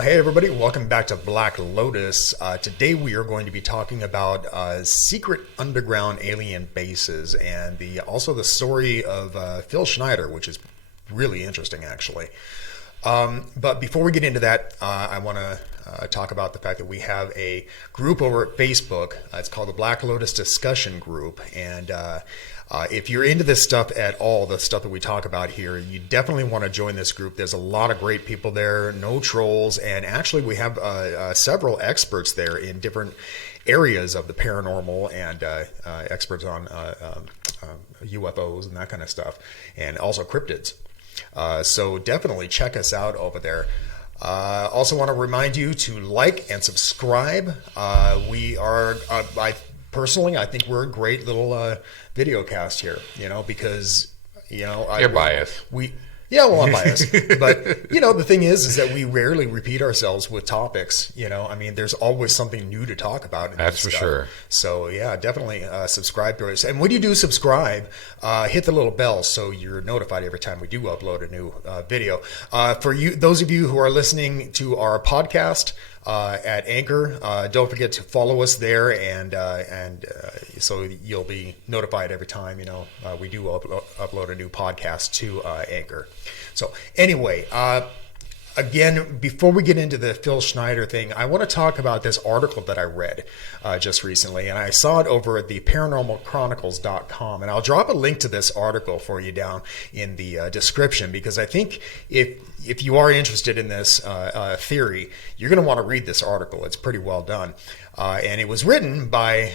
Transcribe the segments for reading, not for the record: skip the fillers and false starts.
Hey everybody, welcome back to Black Lotus. Today we are going to be talking about secret underground alien bases and also the story of Phil Schneider, which is really interesting actually. But before we get into that, I want to talk about the fact that we have a group over at Facebook. It's called the Black Lotus Discussion Group, and if you're into this stuff at all, the stuff that we talk about here, you definitely want to join this group. There's a lot of great people there, no trolls, and actually we have several experts there in different areas of the paranormal and experts on UFOs and that kind of stuff, and also cryptids. So definitely check us out over there. Also want to remind you to like and subscribe. We are, I think we're a great little video cast here, because, You're biased. I'm biased. But, the thing is that we rarely repeat ourselves with topics, there's always something new to talk about. That's for sure. So, yeah, definitely subscribe to us. And when you do subscribe, hit the little bell so you're notified every time we do upload a new video. For you, those of you who are listening to our podcast at Anchor, don't forget to follow us there, and so you'll be notified every time, we do upload a new podcast to Anchor. So anyway, again, before we get into the Phil Schneider thing, I want to talk about this article that I read just recently, and I saw it over at the paranormalchronicles.com, and I'll drop a link to this article for you down in the description, because I think if you are interested in this theory, you're going to want to read this article. It's pretty well done. And it was written by,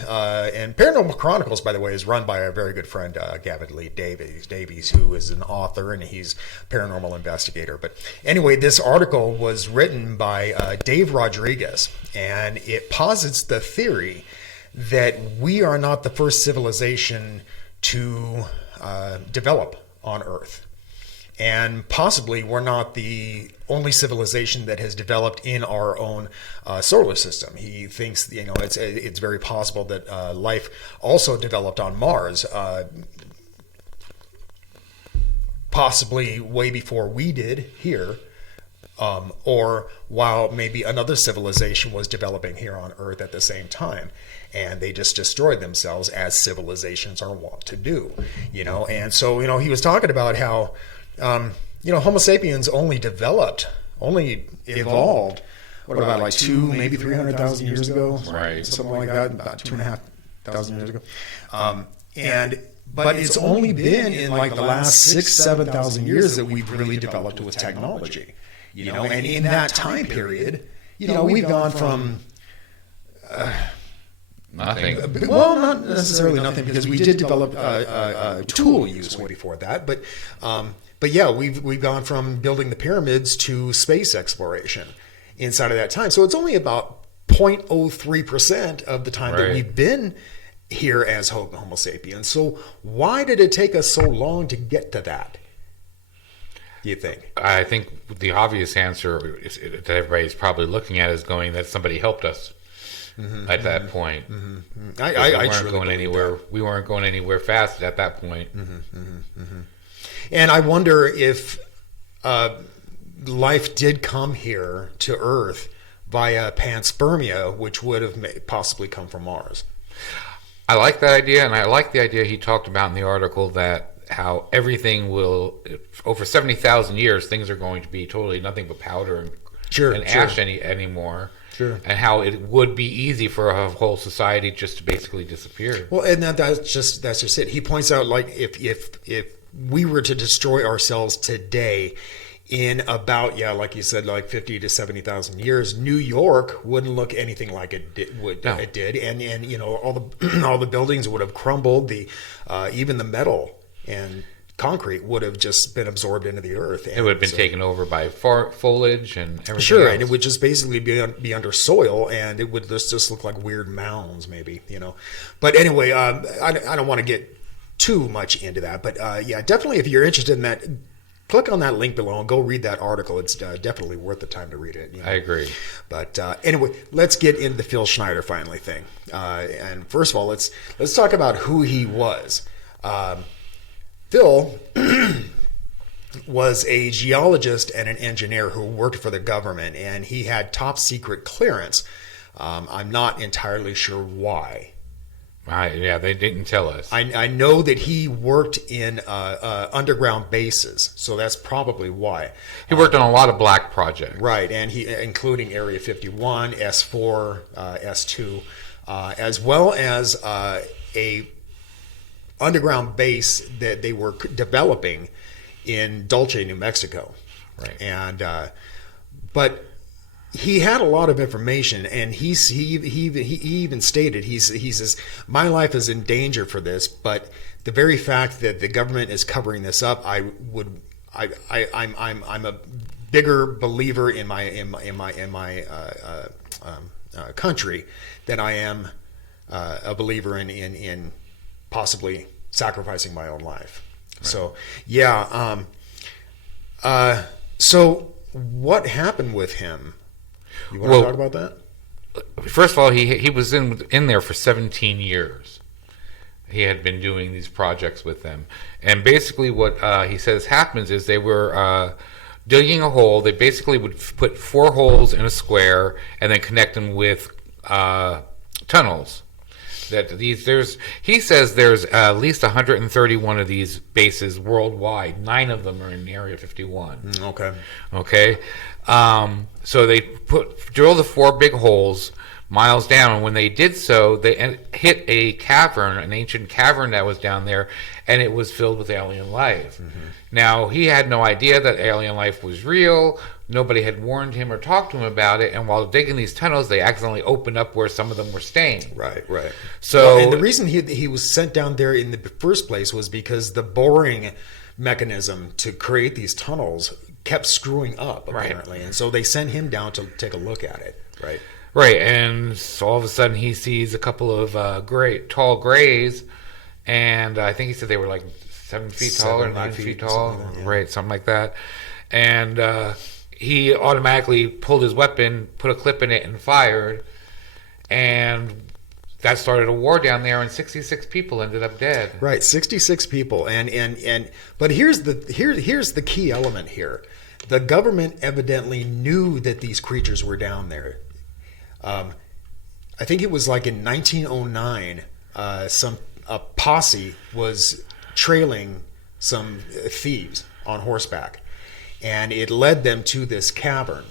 and Paranormal Chronicles, by the way, is run by a very good friend, Gavin Lee Davies, who is an author and he's a paranormal investigator. But anyway, this article was written by Dave Rodriguez, and it posits the theory that we are not the first civilization to develop on Earth. And possibly we're not the only civilization that has developed in our own solar system. He thinks, it's very possible that life also developed on Mars, possibly way before we did here, or while maybe another civilization was developing here on Earth at the same time. And they just destroyed themselves, as civilizations are wont to do, And so, he was talking about how Homo sapiens only evolved, what about like 300,000 years ago? Right. Something like that, about 2,500 years ago. But it's only been in like the last 7,000 years that we've really developed with technology, and in that time period, we've gone from, nothing. Well, not necessarily nothing, because we did develop tool use way before that, but yeah, we've gone from building the pyramids to space exploration inside of that time. So it's only about 0.03% of the time that we've been here as Homo sapiens. So why did it take us so long to get to that, do you think? I think the obvious answer that everybody's probably looking at is going that somebody helped us at that point. We weren't going anywhere. We weren't going anywhere fast at that point. And I wonder if life did come here to Earth via panspermia, which would have possibly come from Mars. I like that idea, and I like the idea he talked about in the article that how everything will, over 70,000 years, things are going to be totally nothing but powder and ash anymore. Sure. And how it would be easy for a whole society just to basically disappear. Well, and that's just it. He points out, like, if we were to destroy ourselves today in about, like you said, like 50 to 70,000 years, New York wouldn't look anything like it did. It did, and all the buildings would have crumbled. Even the metal and concrete would have just been absorbed into the earth. It would have been taken over by foliage and everything. Sure, else. And it would just basically be under soil, and it would just look like weird mounds, maybe. But anyway, I don't want to get too much into that, but definitely, if you're interested in that, click on that link below and go read that article. It's definitely worth the time to read it. I agree. But anyway, let's get into the Phil Schneider finally thing. And first of all, let's talk about who he was. Phil was a geologist and an engineer who worked for the government, and he had top secret clearance. I'm not entirely sure why. Yeah, they didn't tell us. I know that he worked in underground bases, so that's probably why. He worked on a lot of black projects. Right, and including Area 51, S4, S2, as well as a underground base that they were developing in Dulce, New Mexico. Right. And but he had a lot of information, and he even stated, he says, my life is in danger for this, but the very fact that the government is covering this up, I'm a bigger believer in my country than I am a believer in possibly sacrificing my own life. Right. So yeah. So what happened with him? You want to talk about that? First of all, he was in there for 17 years. He had been doing these projects with them, and basically what he says happens is they were digging a hole. They basically would put 4 holes in a square and then connect them with tunnels. He says there's at least 131 of these bases worldwide. 9 of them are in Area 51. Okay. So they drill the 4 big holes miles down, and when they did so, they hit a cavern, an ancient cavern that was down there, and it was filled with alien life. Mm-hmm. Now, he had no idea that alien life was real. Nobody had warned him or talked to him about it, and while digging these tunnels, they accidentally opened up where some of them were staying. Right. So, and the reason he was sent down there in the first place was because the boring mechanism to create these tunnels kept screwing up, apparently. Right. And so they sent him down to take a look at it. Right, and so all of a sudden he sees a couple of tall grays, and I think he said they were like 7 feet tall or 9 feet tall, like that, yeah. Right, something like that. And he automatically pulled his weapon, put a clip in it, and fired, and that started a war down there, and 66 people ended up dead. Right, 66 people, and but here's the key element here. The government evidently knew that these creatures were down there. I think it was like in 1909, a posse was trailing some thieves on horseback, and it led them to this cavern.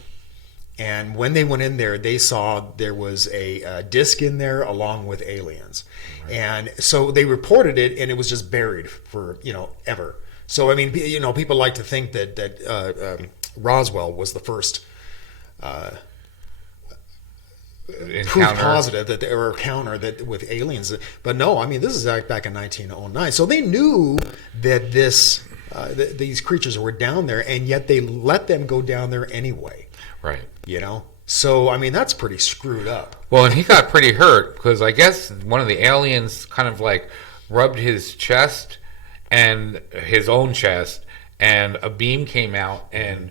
And when they went in there, they saw there was a disc in there along with aliens. Right. And so they reported it, and it was just buried for, ever. So, I mean, people like to think that Roswell was the first proof positive that there were encounter that with aliens. But no, I mean, this is back in 1909. So they knew that these creatures were down there, and yet they let them go down there anyway. Right. So, I mean, that's pretty screwed up. Well, and he got pretty hurt because I guess one of the aliens kind of like rubbed his chest and his own chest, and a beam came out, and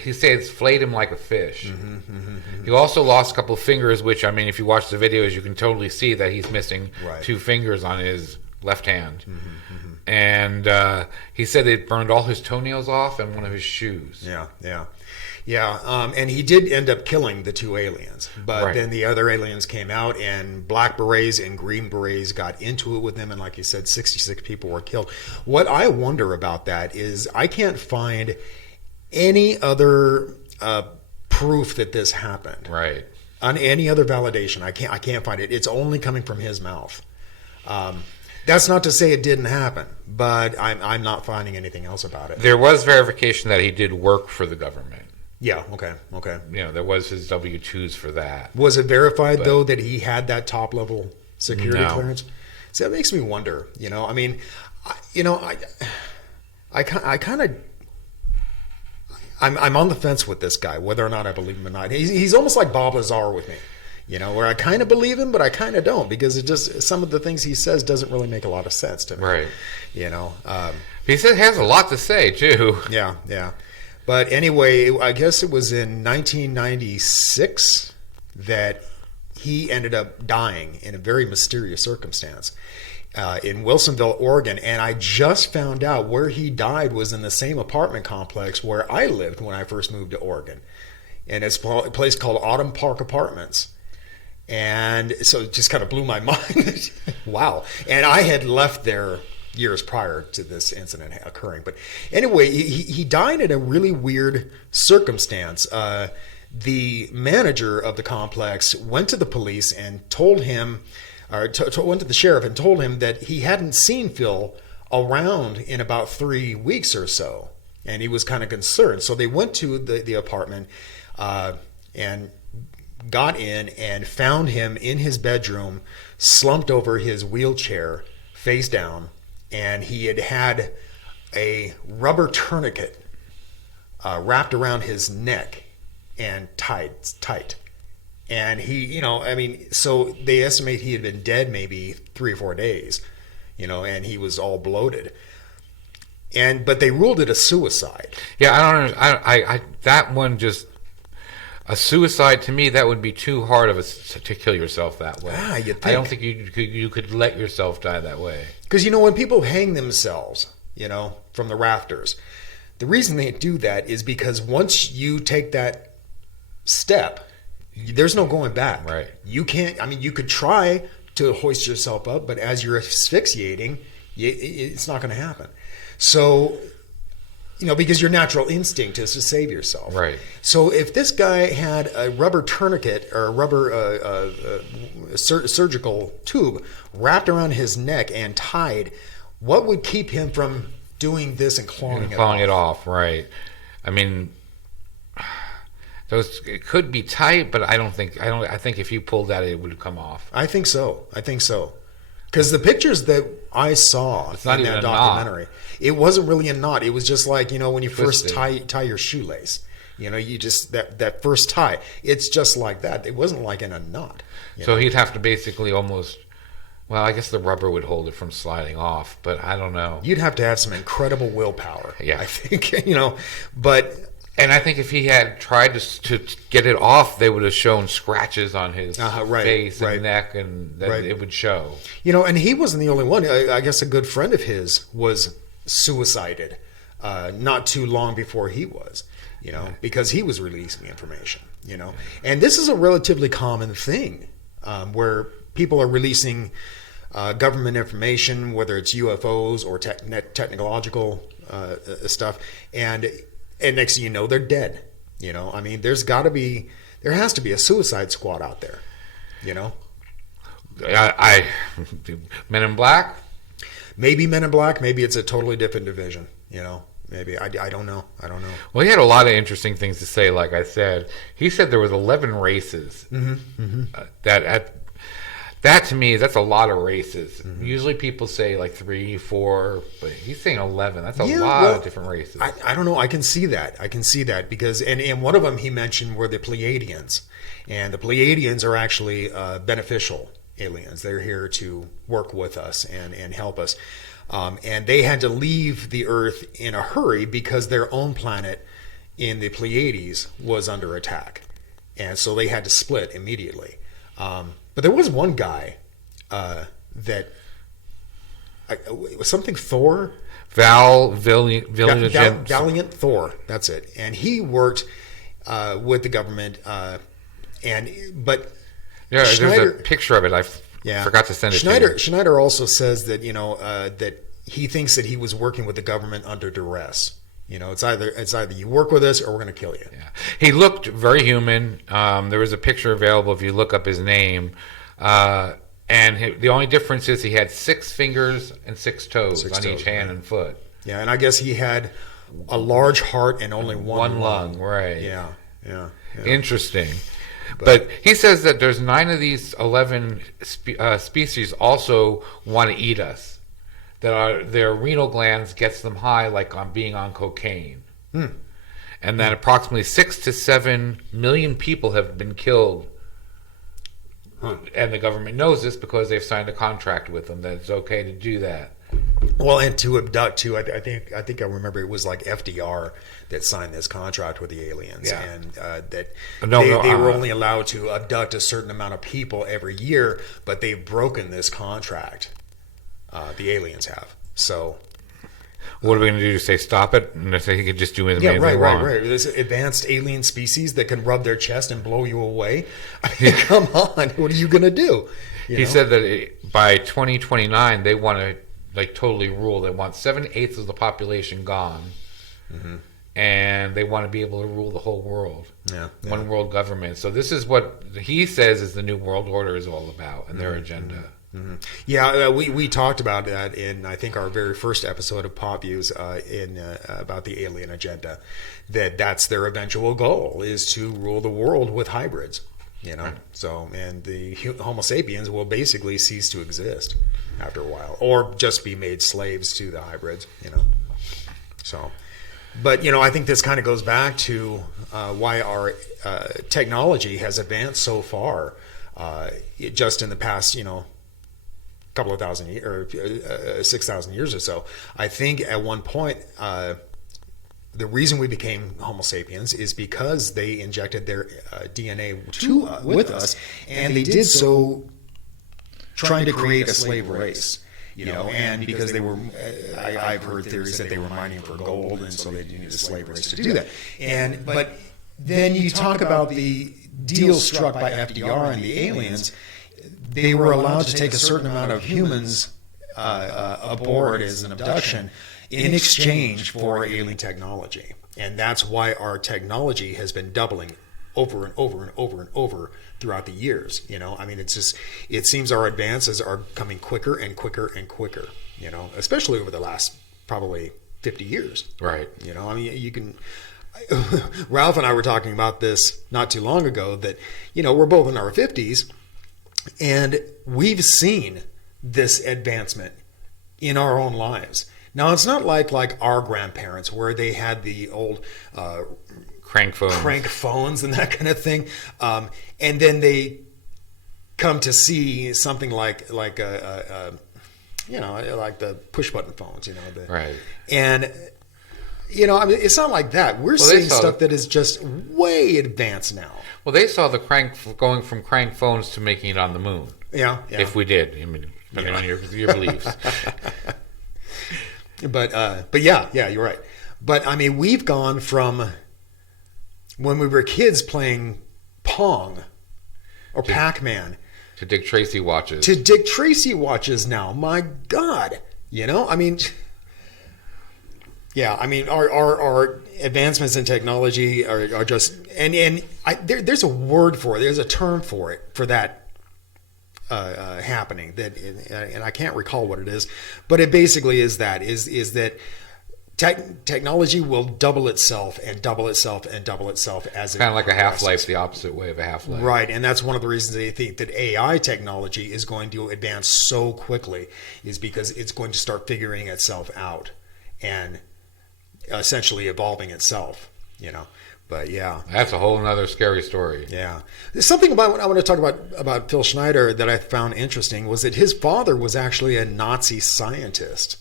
he says flayed him like a fish. He also lost a couple of fingers, which, I mean, if you watch the videos, you can totally see that he's missing 2 fingers on his left hand. And he said it burned all his toenails off and one of his shoes. Yeah, and he did end up killing the 2 aliens, but then the other aliens came out, and black berets and green berets got into it with them, and like you said, 66 people were killed. What I wonder about that is I can't find any other proof that this happened. Right. On any other validation, I can't find it. It's only coming from his mouth. That's not to say it didn't happen, but I'm not finding anything else about it. There was verification that he did work for the government. Yeah, okay. There was his W-2s for that. Was it verified, though, that he had that top-level security clearance? See, that makes me wonder, I mean, I'm on the fence with this guy, whether or not I believe him or not. He's almost like Bob Lazar with me, where I kind of believe him, but I kind of don't, because it just, some of the things he says doesn't really make a lot of sense to me. Right. He has a lot to say, too. Yeah. But anyway, I guess it was in 1996 that he ended up dying in a very mysterious circumstance. in Wilsonville, Oregon, and I just found out where he died was in the same apartment complex where I lived when I first moved to Oregon, and it's a place called Autumn Park Apartments. And so it just kind of blew my mind. Wow. And I had left there years prior to this incident occurring. But anyway, he died in a really weird circumstance. The manager of the complex went to the police and told him, went to the sheriff and told him that he hadn't seen Phil around in about 3 weeks or so. And he was kind of concerned. So they went to the apartment and got in and found him in his bedroom, slumped over his wheelchair, face down, and he had a rubber tourniquet wrapped around his neck and tight. And he, so they estimate he had been dead maybe 3 or 4 days, and he was all bloated. But they ruled it a suicide. Yeah, I don't know. I that one just. A suicide, to me, that would be too hard of to kill yourself that way. You'd think. I don't think you could let yourself die that way. Because, when people hang themselves, from the rafters, the reason they do that is because once you take that step, there's no going back. Right. You can't, you could try to hoist yourself up, but as you're asphyxiating, it's not going to happen. So... because your natural instinct is to save yourself. Right. So if this guy had a rubber tourniquet or a rubber surgical tube wrapped around his neck and tied, what would keep him from doing this and clawing it off? Right. It could be tight, but I think if you pulled that, it would come off. I think so. Because the pictures that I saw in that documentary, it wasn't really a knot. It was just like, when you first tie your shoelace. You just, that first tie, it's just like that. It wasn't like in a knot. So he'd have to basically almost, I guess the rubber would hold it from sliding off, but I don't know. You'd have to have some incredible willpower, yeah. I think, but... And I think if he had tried to get it off, they would have shown scratches on his face and neck, and it would show. And he wasn't the only one. I guess a good friend of his was suicided not too long before he was, because he was releasing information, And this is a relatively common thing where people are releasing government information, whether it's UFOs or technological stuff, and next thing you know, they're dead. There has to be a suicide squad out there. Men in Black? Maybe Men in Black. Maybe it's a totally different division. Maybe I don't know. Well, he had a lot of interesting things to say. Like I said, he said there was 11 races. That to me, that's a lot of races. Mm-hmm. Usually people say like 3, 4, but he's saying 11. That's a lot of different races. I don't know. I can see that because, and one of them he mentioned were the Pleiadians. And the Pleiadians are actually beneficial aliens. They're here to work with us and help us. And they had to leave the Earth in a hurry because their own planet in the Pleiades was under attack. And so they had to split immediately. But there was one guy that was something Thor. Valiant Thor. That's it. And he worked with the government. But Schneider, there's a picture of it. I forgot to send it to you. Schneider also says that that he thinks that he was working with the government under duress. It's either you work with us or we're going to kill you. Yeah. He looked very human. There was a picture available if you look up his name. And the only difference is he had 6 fingers and 6 toes on each hand and foot. Yeah, and I guess he had a large heart and only one lung. Right. Yeah. Interesting. But he says that there's 9 of these 11 species also want to eat us. That their renal glands gets them high, like on being on cocaine, and that approximately 6 to 7 million people have been killed, and the government knows this because they've signed a contract with them that it's okay to do that. Well, and to abduct too. I think I remember it was like FDR that signed this contract with the aliens, and that they were only allowed to abduct a certain amount of people every year, but they've broken this contract. The aliens have. So what are we going to do? Say stop it? And say he could just do anything right. wrong? There's advanced alien species that can rub their chest and blow you away. I mean, come on, what are you going to do? He said that by 2029 they want to like totally rule. They want 7/8 of the population gone, and they want to be able to rule the whole world. One world government. So this is what he says is the new world order is all about, and their agenda. Yeah, we talked about that in, I think, our very first episode of Pop Views about the alien agenda. That's their eventual goal, is to rule the world with hybrids. So, and the Homo sapiens will basically cease to exist after a while, or just be made slaves to the hybrids. So, but I think this kind of goes back to why our technology has advanced so far, just in the past, couple of thousand years, or 6,000 years or so. I think at one point, the reason we became Homo sapiens is because they injected their DNA with us, and they did so trying to create a slave race. And because they were, I've heard theories that they were mining for gold, and so they needed a slave race to do that. But then you talk about the deal struck by FDR and the aliens. They were allowed to take a certain amount of humans aboard as an abduction in exchange for alien technology. And that's why our technology has been doubling over and over and over and over throughout the years. I mean, it seems our advances are coming quicker and quicker and quicker, especially over the last probably 50 years. Right. I mean, you can... Ralph and I were talking about this not too long ago, that, we're both in our 50s, and we've seen this advancement in our own lives. Now, it's not like our grandparents, where they had the old crank phones and that kind of thing, and then they come to see something like the push button phones, right. And I mean, it's not like that. We're seeing stuff that is just way advanced now. Well, they saw the going from crank phones to making it on the moon. Yeah. If we did, I mean, depending on your beliefs. But yeah, you're right. But I mean, we've gone from when we were kids playing Pong or Pac-Man to Dick Tracy watches. To Dick Tracy watches now. My God, I mean. Yeah, I mean, our advancements in technology are just, there's a word for it. There's a term for it, for that happening. And I can't recall what it is, but it basically is that technology will double itself and double itself and double itself as it kind of like a half-life, the opposite way of a half-life. Right, and that's one of the reasons they think that AI technology is going to advance so quickly, is because it's going to start figuring itself out and essentially evolving itself, but yeah, that's a whole nother scary story. Yeah, there's something about what I want to talk about Phil Schneider that I found interesting, was that his father was actually a Nazi scientist,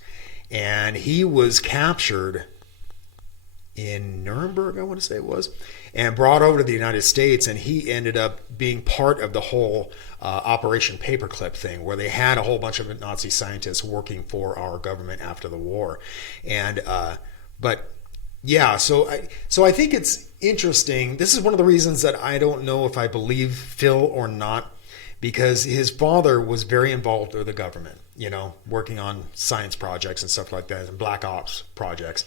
and he was captured in Nuremberg, I want to say it was, and brought over to the United States, and he ended up being part of the whole Operation Paperclip thing, where they had a whole bunch of Nazi scientists working for our government after the war. And but yeah, so I think it's interesting. This is one of the reasons that I don't know if I believe Phil or not, because his father was very involved with the government, working on science projects and stuff like that, and black ops projects.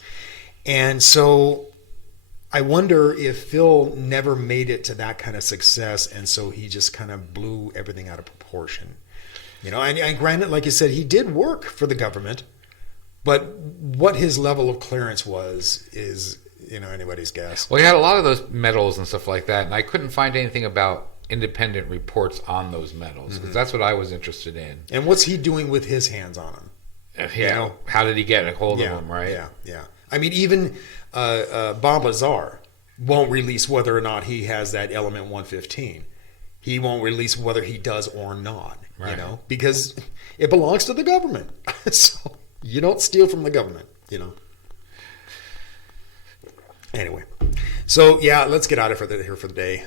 And so I wonder if Phil never made it to that kind of success, and so he just kind of blew everything out of proportion. And granted, like you said, he did work for the government, but what his level of clearance was is, anybody's guess. Well, he had a lot of those medals and stuff like that, and I couldn't find anything about independent reports on those medals, because that's what I was interested in. And what's he doing with his hands on them? Yeah, how did he get a hold of them, right? Yeah. I mean, even Bob Lazar won't release whether or not he has that element 115. He won't release whether he does or not, right. Because it belongs to the government. So you don't steal from the government, Anyway, so yeah, let's get out of here for the day.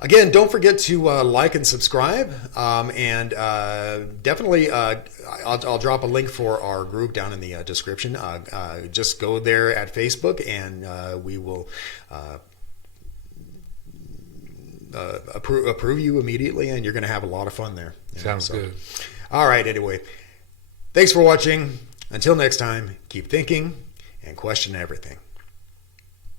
Again, don't forget to like and subscribe, and definitely I'll drop a link for our group down in the description. Just go there at Facebook, and we will approve you immediately, and you're going to have a lot of fun there. Sounds good. All right. Anyway, thanks for watching. Until next time, keep thinking and question everything.